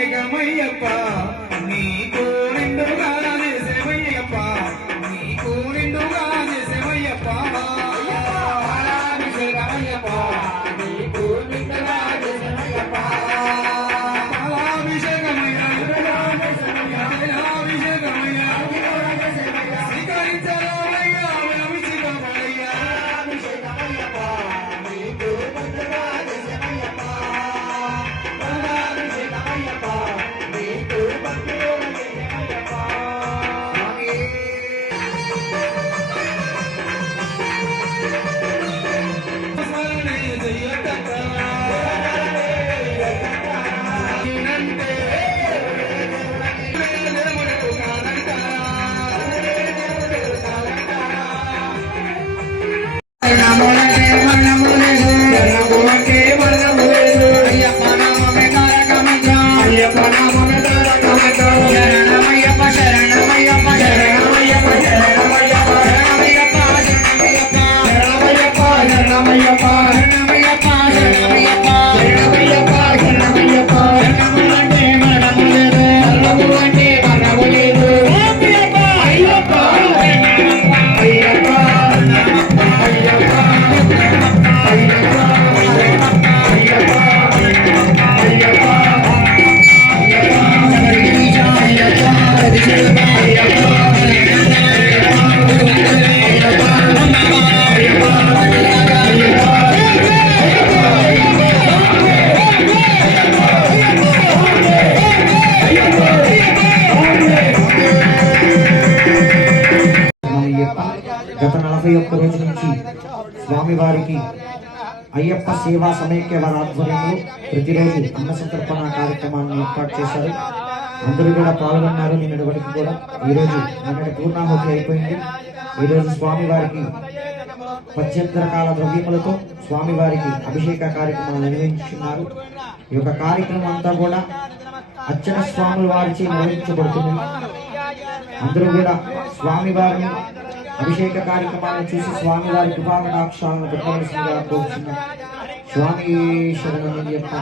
మేఘమయ్యప్ప నీ కోరిండుగా దేశమయ్యప్ప నీ కోరిండుగా దేశమయ్యప్ప రామయ్యప్ప. నీ Come on, go, గత నలభై ఒక్క రోజు నుంచి స్వామివారికి అయ్యప్ప సేవా సమైక్య వారి ఆధ్వర్యంలో ప్రతిరోజు అన్న సంతర్పణ కార్యక్రమాన్ని ఏర్పాటు చేశారు. అందరూ కూడా పాల్గొన్నారు నిన్నటి వరకు కూడా. ఈరోజు నిన్నటి పూర్ణాహుతి అయిపోయింది. ఈరోజు స్వామివారికి పద్దెనిమిది రకాల ద్రవ్యములతో స్వామివారికి అభిషేక కార్యక్రమాలు నిర్వహించున్నారు. ఈ యొక్క కార్యక్రమం అంతా కూడా అర్చన స్వాముల వారిచే నిర్వహించబడుతుంది. అందరూ కూడా స్వామివారిని అభిషేక కార్యక్రమాన్ని చూసి స్వామివారి కృపాకటాక్షాలను పెట్టవలసిందిగా స్వామి శరణం యొక్క